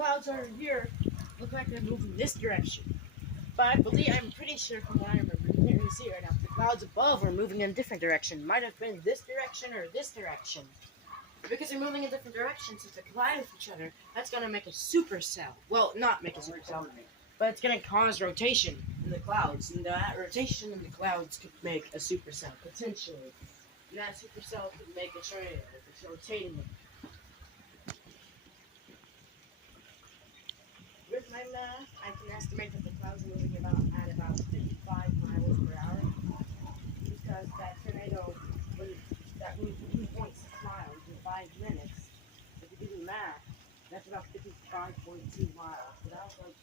clouds are here look like they're moving this direction. But I'm pretty sure from what I remember, you can't really see it right now. The clouds above are moving in a different direction. Might have been this direction or this direction. Because they're moving in different directions, if they collide with each other, that's going to make a supercell. Well, not make a supercell, but it's going to cause rotation in the clouds. And that rotation in the clouds could make a supercell, potentially. And that supercell could make a tornado if it's rotating. With my math, I can estimate that the clouds are moving at about 55 miles per hour. Because that tornado, that moved 2.6 miles in 5 minutes. If you do the math, that's about 55.2 miles. So that was like